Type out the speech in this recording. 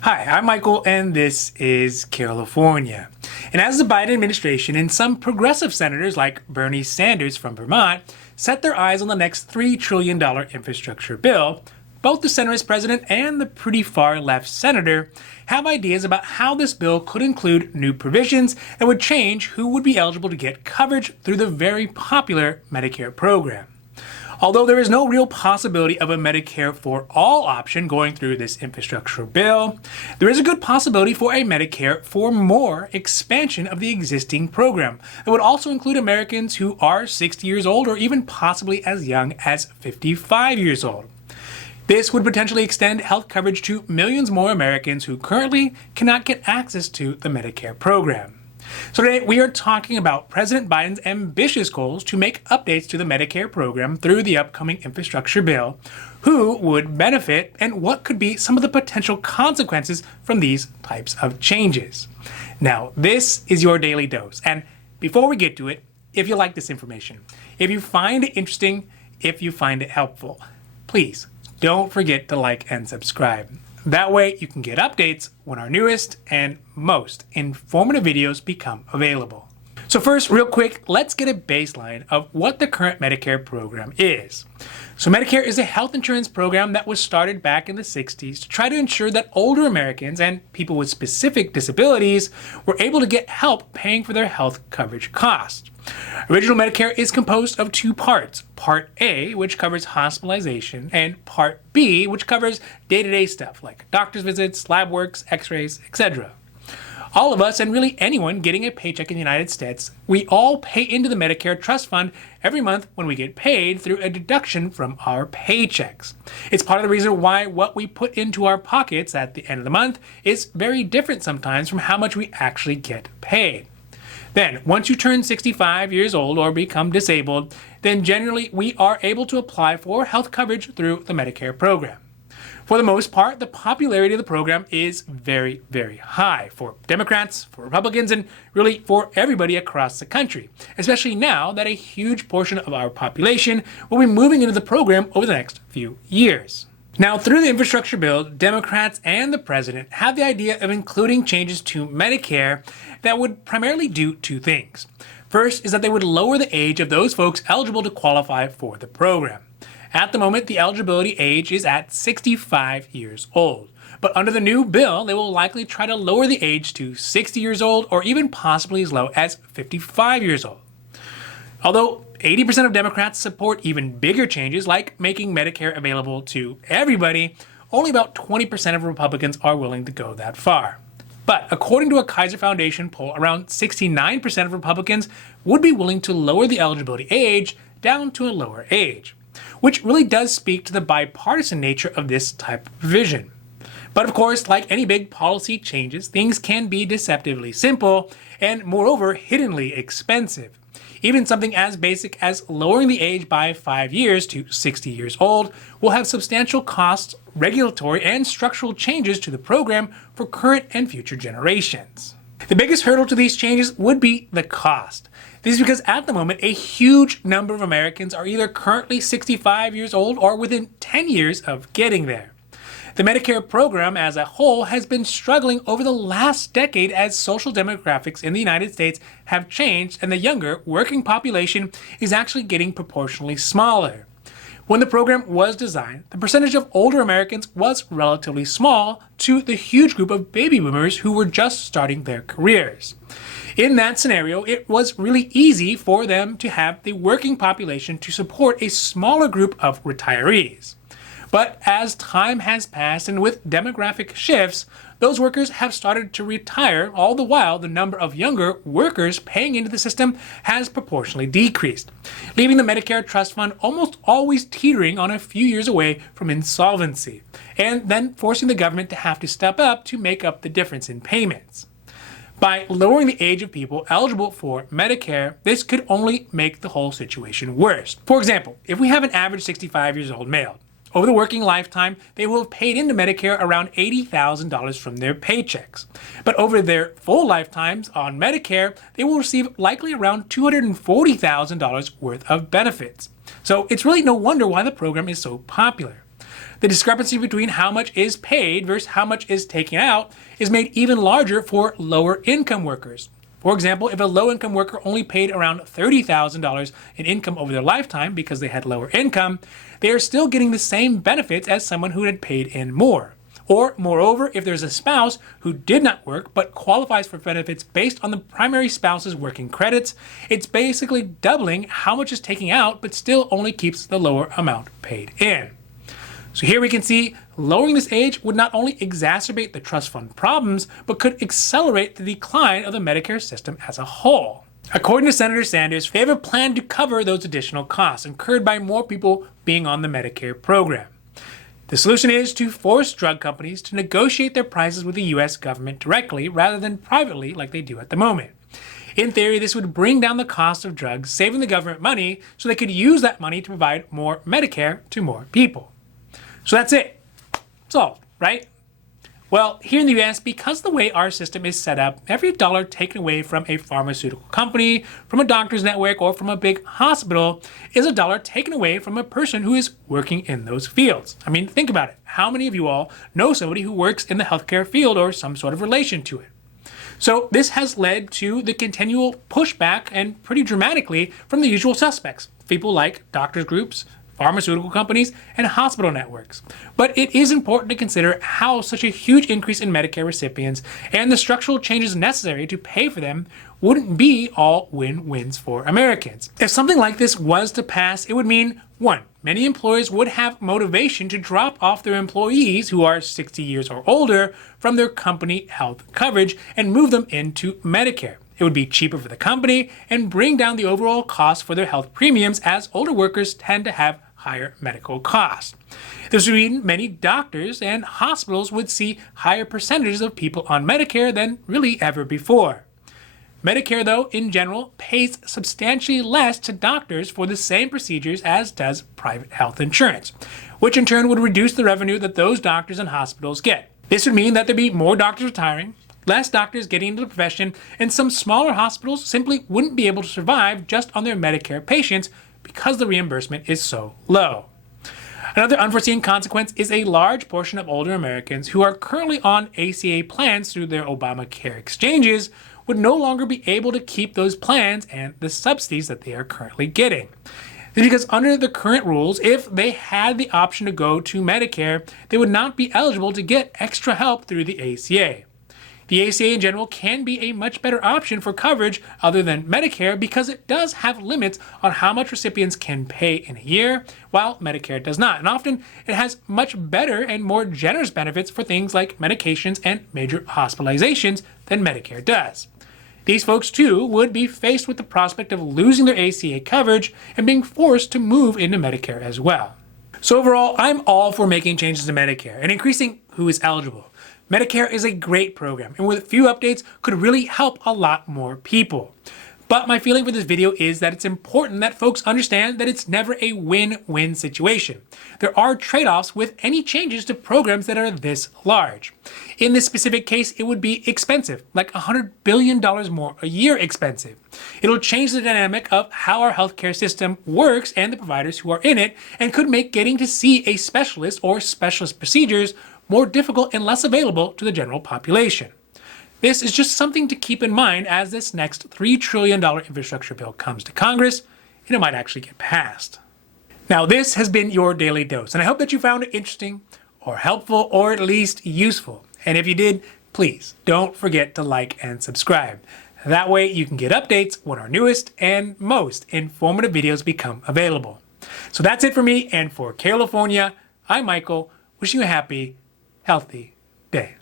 Hi, I'm Michael, and this is California. And as the Biden administration and some progressive senators like Bernie Sanders from Vermont set their eyes on the next $3 trillion infrastructure bill, both the centrist president and the pretty far left senator have ideas about how this bill could include new provisions that would change who would be eligible to get coverage through the very popular Medicare program. Although there is no real possibility of a Medicare for all option going through this infrastructure bill, there is a good possibility for a Medicare for more expansion of the existing program that would also include Americans who are 60 years old or even possibly as young as 55 years old. This would potentially extend health coverage to millions more Americans who currently cannot get access to the Medicare program. So today we are talking about President Biden's ambitious goals to make updates to the Medicare program through the upcoming infrastructure bill, who would benefit, and what could be some of the potential consequences from these types of changes. Now, this is your daily dose, and before we get to it, if you like this information, if you find it interesting, if you find it helpful, please don't forget to like and subscribe. That way you can get updates when our newest and most informative videos become available. So first, real quick, let's get a baseline of what the current Medicare program is. So Medicare is a health insurance program that was started back in the 60s to try to ensure that older Americans and people with specific disabilities were able to get help paying for their health coverage costs. Original Medicare is composed of two parts. Part A, which covers hospitalization, and Part B, which covers day-to-day stuff like doctor's visits, lab works, x-rays, etc. All of us, and really anyone getting a paycheck in the United States, we all pay into the Medicare Trust Fund every month when we get paid through a deduction from our paychecks. It's part of the reason why what we put into our pockets at the end of the month is very different sometimes from how much we actually get paid. Then, once you turn 65 years old or become disabled, then generally we are able to apply for health coverage through the Medicare program. For the most part, the popularity of the program is very, very high for Democrats, for Republicans, and really for everybody across the country, especially now that a huge portion of our population will be moving into the program over the next few years. Now, through the infrastructure bill, Democrats and the president have the idea of including changes to Medicare that would primarily do two things. First is that they would lower the age of those folks eligible to qualify for the program. At the moment, the eligibility age is at 65 years old. But under the new bill, they will likely try to lower the age to 60 years old or even possibly as low as 55 years old. Although 80% of Democrats support even bigger changes like making Medicare available to everybody, only about 20% of Republicans are willing to go that far. But according to a Kaiser Foundation poll, around 69% of Republicans would be willing to lower the eligibility age down to a lower age, which really does speak to the bipartisan nature of this type of provision. But of course, like any big policy changes, things can be deceptively simple and moreover hiddenly expensive. Even something as basic as lowering the age by 5 years to 60 years old will have substantial costs, regulatory, and structural changes to the program for current and future generations. The biggest hurdle to these changes would be the cost. This is because at the moment, a huge number of Americans are either currently 65 years old or within 10 years of getting there. The Medicare program as a whole has been struggling over the last decade as social demographics in the United States have changed and the younger working population is actually getting proportionally smaller. When the program was designed, the percentage of older Americans was relatively small to the huge group of baby boomers who were just starting their careers. In that scenario, it was really easy for them to have the working population to support a smaller group of retirees. But as time has passed and with demographic shifts, those workers have started to retire, all the while the number of younger workers paying into the system has proportionally decreased, leaving the Medicare Trust Fund almost always teetering on a few years away from insolvency, and then forcing the government to have to step up to make up the difference in payments. By lowering the age of people eligible for Medicare, this could only make the whole situation worse. For example, if we have an average 65 years old male, over the working lifetime, they will have paid into Medicare around $80,000 from their paychecks. But over their full lifetimes on Medicare, they will receive likely around $240,000 worth of benefits. So it's really no wonder why the program is so popular. The discrepancy between how much is paid versus how much is taken out is made even larger for lower income workers. For example, if a low-income worker only paid around $30,000 in income over their lifetime because they had lower income, they are still getting the same benefits as someone who had paid in more. Or, moreover, if there's a spouse who did not work but qualifies for benefits based on the primary spouse's working credits, it's basically doubling how much is taken out but still only keeps the lower amount paid in. So here we can see lowering this age would not only exacerbate the trust fund problems, but could accelerate the decline of the Medicare system as a whole. According to Senator Sanders, they have a plan to cover those additional costs incurred by more people being on the Medicare program. The solution is to force drug companies to negotiate their prices with the U.S. government directly rather than privately like they do at the moment. In theory, this would bring down the cost of drugs, saving the government money so they could use that money to provide more Medicare to more people. So that's it. Solved, right? Well, here in the US, because the way our system is set up, every dollar taken away from a pharmaceutical company, from a doctor's network, or from a big hospital is a dollar taken away from a person who is working in those fields. I mean, think about it. How many of you all know somebody who works in the healthcare field or some sort of relation to it? So this has led to the continual pushback, and pretty dramatically, from the usual suspects. People like doctors' groups, pharmaceutical companies, and hospital networks. But it is important to consider how such a huge increase in Medicare recipients and the structural changes necessary to pay for them wouldn't be all win-wins for Americans. If something like this was to pass, it would mean, 1, many employers would have motivation to drop off their employees who are 60 years or older from their company health coverage and move them into Medicare. It would be cheaper for the company and bring down the overall cost for their health premiums, as older workers tend to have higher medical costs. This would mean many doctors and hospitals would see higher percentages of people on Medicare than really ever before. Medicare, though, in general, pays substantially less to doctors for the same procedures as does private health insurance, which in turn would reduce the revenue that those doctors and hospitals get. This would mean that there'd be more doctors retiring, less doctors getting into the profession, and some smaller hospitals simply wouldn't be able to survive just on their Medicare patients because the reimbursement is so low. Another unforeseen consequence is a large portion of older Americans who are currently on ACA plans through their Obamacare exchanges would no longer be able to keep those plans and the subsidies that they are currently getting. This is because under the current rules, if they had the option to go to Medicare, they would not be eligible to get extra help through the ACA. The ACA in general can be a much better option for coverage other than Medicare because it does have limits on how much recipients can pay in a year, while Medicare does not. And often it has much better and more generous benefits for things like medications and major hospitalizations than Medicare does. These folks, too, would be faced with the prospect of losing their ACA coverage and being forced to move into Medicare as well. So overall, I'm all for making changes to Medicare and increasing who is eligible. Medicare is a great program, and with a few updates could really help a lot more people. But my feeling for this video is that it's important that folks understand that it's never a win-win situation. There are trade-offs with any changes to programs that are this large. In this specific case, it would be expensive, like $100 billion more a year expensive. It'll change the dynamic of how our healthcare system works and the providers who are in it, and could make getting to see a specialist or specialist procedures more difficult and less available to the general population. This is just something to keep in mind as this next $3 trillion infrastructure bill comes to Congress, and it might actually get passed. Now, this has been your Daily Dose, and I hope that you found it interesting or helpful or at least useful. And if you did, please don't forget to like and subscribe. That way you can get updates when our newest and most informative videos become available. So that's it for me, and for California, I'm Michael, wishing you a happy, healthy day.